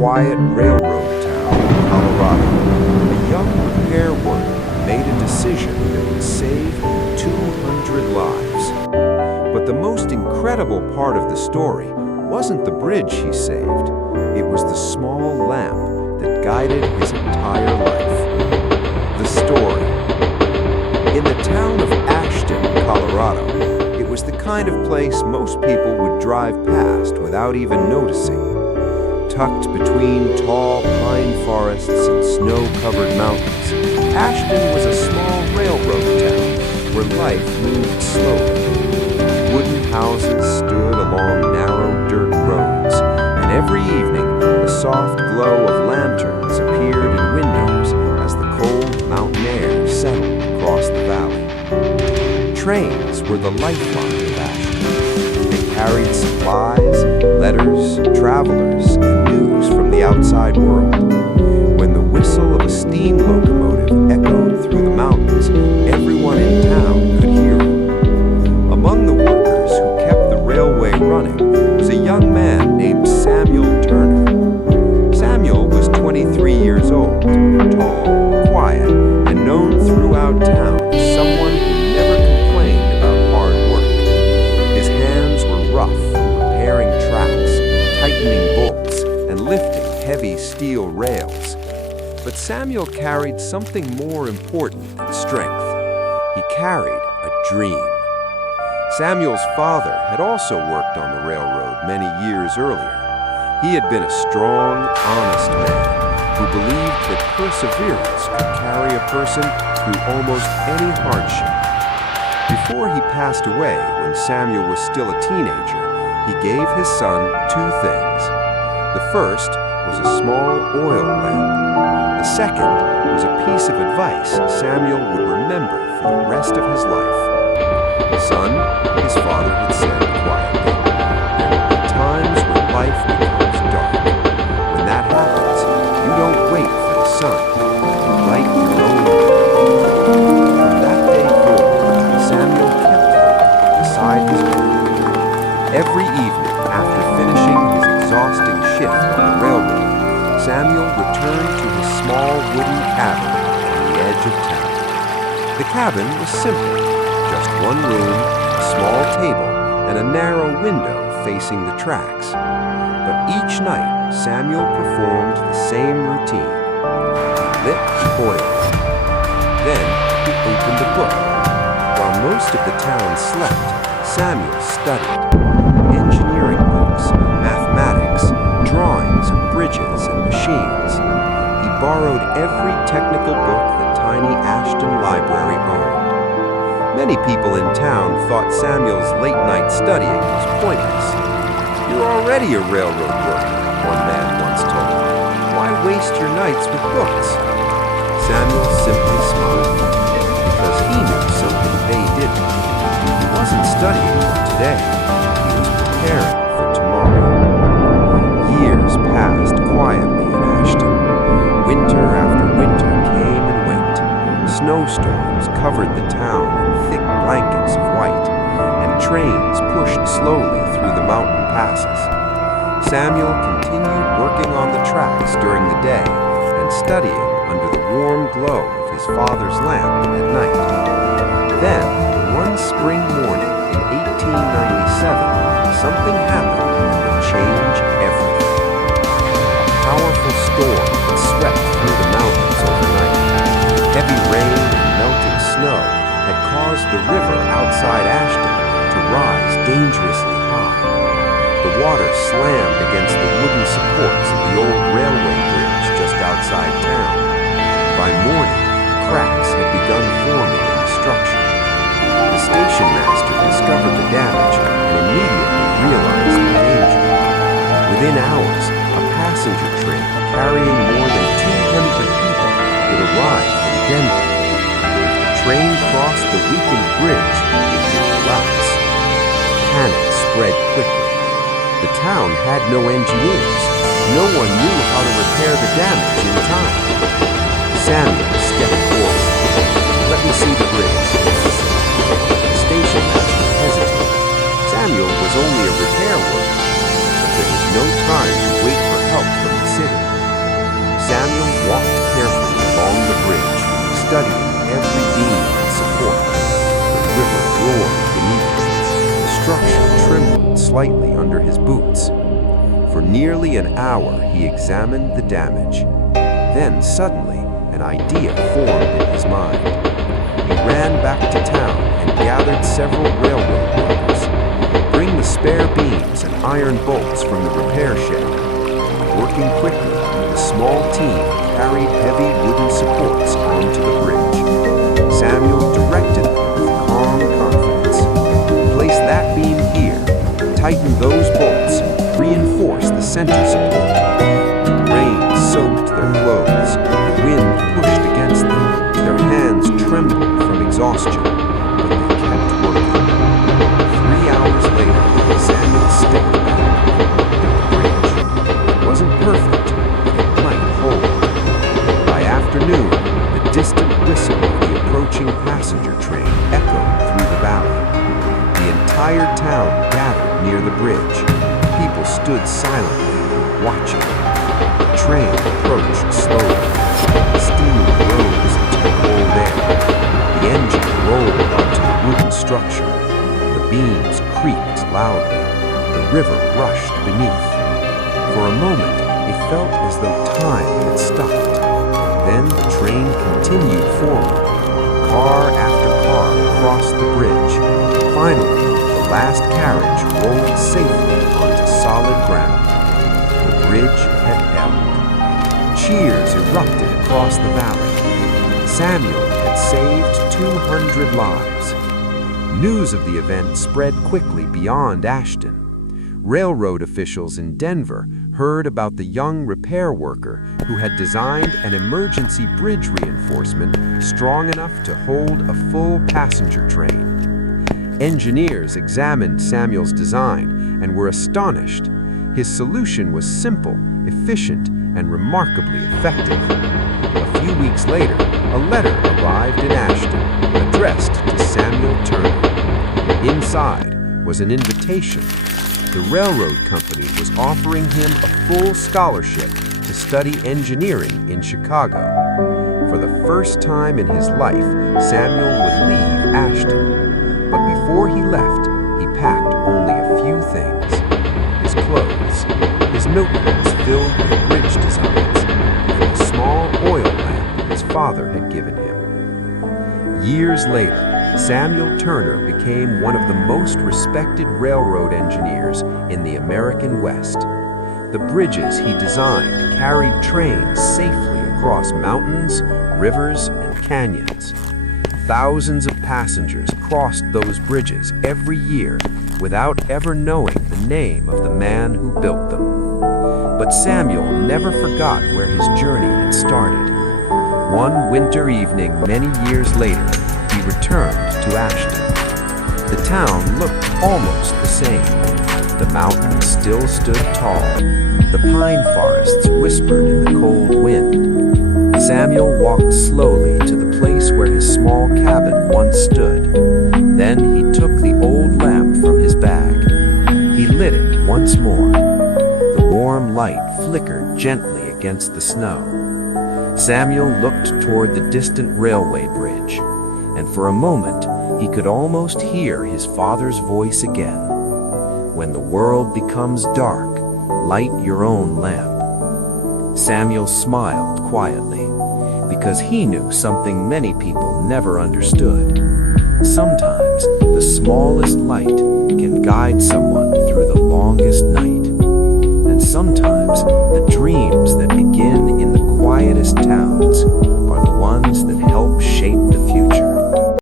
quiet railroad town in Colorado, a young repair worker made a decision that would save 200 lives. But the most incredible part of the story wasn't the bridge he saved. It was the small lamp that guided his entire life. The story. In the town of Ashton, Colorado, it was the kind of place most people would drive past without even noticing. Tucked between tall pine forests and snow-covered mountains, Ashton was a small railroad town where life moved slowly. Wooden houses stood along narrow dirt roads, and every evening the soft glow of lanterns appeared in windows as the cold mountain air settled across the valley. Trains were the lifeline of Ashton. They carried supplies, letters, travelers, and news from the outside world. When the whistle of a steam locomotive echoed through the mountains, everyone in town could hear it. Among the workers who kept the railway running was a young man named Samuel Turner. Samuel was 23 years old, tall, quiet, and known throughout town as someone who never complained about hard work. His hands were rough from repairing tracks, tightening bolts, and lifting heavy steel rails. But Samuel carried something more important than strength. He carried a dream. Samuel's father had also worked on the railroad many years earlier. He had been a strong, honest man who believed that perseverance could carry a person through almost any hardship. Before he passed away, when Samuel was still a teenager, he gave his son two things. The first was a small oil lamp. The second was a piece of advice Samuel would remember for the rest of his life. "Son," his father had said quietly, "there will be times when life becomes dark. When that happens, you don't wait for the sun. You light your own lamp." From that day forward, Samuel kept them beside his bed. Every evening, after finishing his exhausting shift on the railroad, Samuel returned to his small wooden cabin on the edge of town. The cabin was simple. Just one room, a small table, and a narrow window facing the tracks. But each night, Samuel performed the same routine. He lit the oil lamp. Then he opened a book. While most of the town slept, Samuel studied. Engineering books, mathematics, drawings of bridges and machines. He borrowed every technical book the tiny Ashton library owned. Many people in town thought Samuel's late-night studying was pointless. "You're already a railroad worker," one man once told him. "Why waste your nights with books?" Samuel simply smiled, because he knew something they didn't. He wasn't studying for today. He was preparing for tomorrow. Years passed quietly in Ashton. Winter after winter came and went. Snowstorms covered the town in thick blankets of white, and trains pushed slowly through the mountain passes. Samuel continued working on the tracks during the day and studying under the warm glow of his father's lamp at night. Then, one spring morning in 1897, something happened that would change everything. A powerful storm had swept through the mountains overnight. Heavy rain and melting snow had caused the river outside Ashton to rise dangerously high. The water slammed against the wooden supports of the old railway bridge just outside town. By morning, cracks had begun forming in the structure. The station master discovered the damage and immediately realized the danger. Within hours, a passenger train carrying more than 200 people would arrive from Denver. If the train crossed the weakened bridge, it would collapse. Panic spread quickly. The town had no engineers. No one knew how to repair the damage in time. Samuel stepped forward. "Let me see the bridge." The station master hesitated. Samuel was only a repair worker, but there was no time to wait for help from the city. slightly under his boots. For nearly an hour, he examined the damage. Then, suddenly, an idea formed in his mind. He ran back to town and gathered several railroad workers. "Bring the spare beams and iron bolts from the repair shed." Working quickly, the small team carried heavy wooden supports onto the bridge. Samuel directed them with calm confidence. "Place that beam here. Tighten those bolts. Reinforce the center support." Rain soaked their clothes. The wind pushed against them. Their hands trembled from exhaustion, but they kept working. 3 hours later, Samuel stepped back and looked at the bridge. It wasn't perfect, but it might hold. By afternoon, the distant whistle of the approaching passenger train echoed through the valley. The entire town gathered near the bridge. People stood silently, watching. The train approached slowly. Steam rose into the cold air. The engine rolled onto the wooden structure. The beams creaked loudly. The river rushed beneath. For a moment, it felt as though time had stopped. Then the train continued forward. Car after car crossed the bridge. Finally, the last carriage rolled safely onto solid ground. The bridge had held. Cheers erupted across the valley. Samuel had saved 200 lives. News of the event spread quickly beyond Ashton. Railroad officials in Denver heard about the young repair worker who had designed an emergency bridge reinforcement strong enough to hold a full passenger train. Engineers examined Samuel's design and were astonished. His solution was simple, efficient, and remarkably effective. A few weeks later, a letter arrived in Ashton, addressed to Samuel Turner. Inside was an invitation. The railroad company was offering him a full scholarship to study engineering in Chicago. For the first time in his life, Samuel would leave Ashton. But before he left, he packed only a few things: his clothes, his notebooks filled with bridge designs, and a small oil lamp his father had given him. Years later, Samuel Turner became one of the most respected railroad engineers in the American West. The bridges he designed carried trains safely across mountains, rivers, and canyons. Thousands of passengers crossed those bridges every year without ever knowing the name of the man who built them. But Samuel never forgot where his journey had started. One winter evening many years later, he returned to Ashton. The town looked almost the same. The mountains still stood tall. The pine forests whispered in the cold wind. Samuel walked slowly to the place where his small cabin once stood. Then he took the old lamp from his bag. He lit it once more. The warm light flickered gently against the snow. Samuel looked toward the distant railway bridge, and for a moment he could almost hear his father's voice again. "When the world becomes dark, light your own lamp." Samuel smiled quietly, because he knew something many people never understood. Sometimes the smallest light can guide someone through the longest night. And sometimes the dreams that